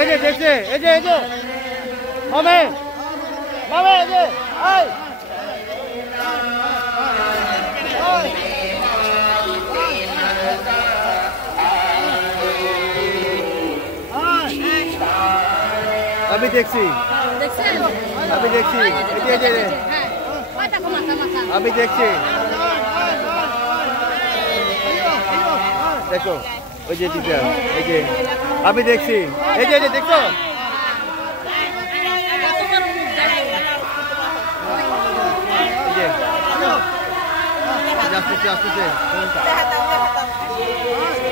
এই যে দেখছে, এই যে মামে মামে, এই যে আই আমি দেখছি, আমি দেখছি, এই যে আমি দেখছি, দেখো ওই যে দিদা, এই যে আমি দেখছি, এই যে দেখছো, আসতেছে আসতেছে,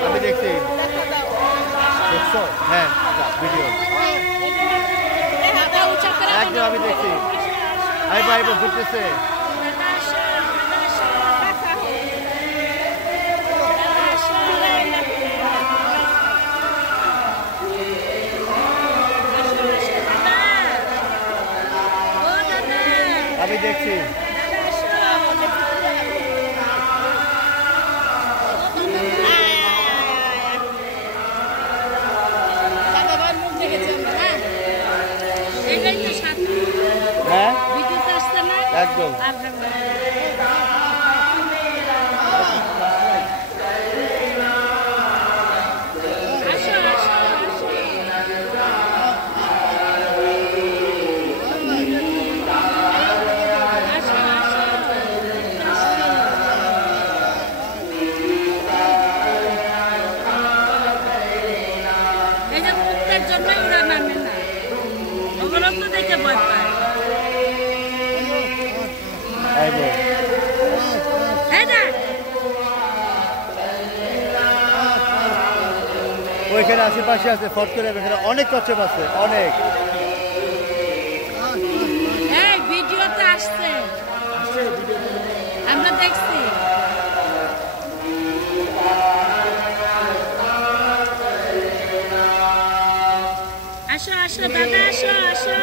আমি দেখছি, দেখছো? হ্যাঁ ভিডিও একদম আমি দেখছি, আইবো আইবো ঘুরতেছে, আমি দেখছি, হ্যাঁ একদম ওইখানে আশেপাশে আছে, ফট করে এখানে অনেক কচ্ছপ আছে, অনেক ভিডিওতে আসছে, আমরা দেখছি। আসো আসো দাদা, আসো আসো।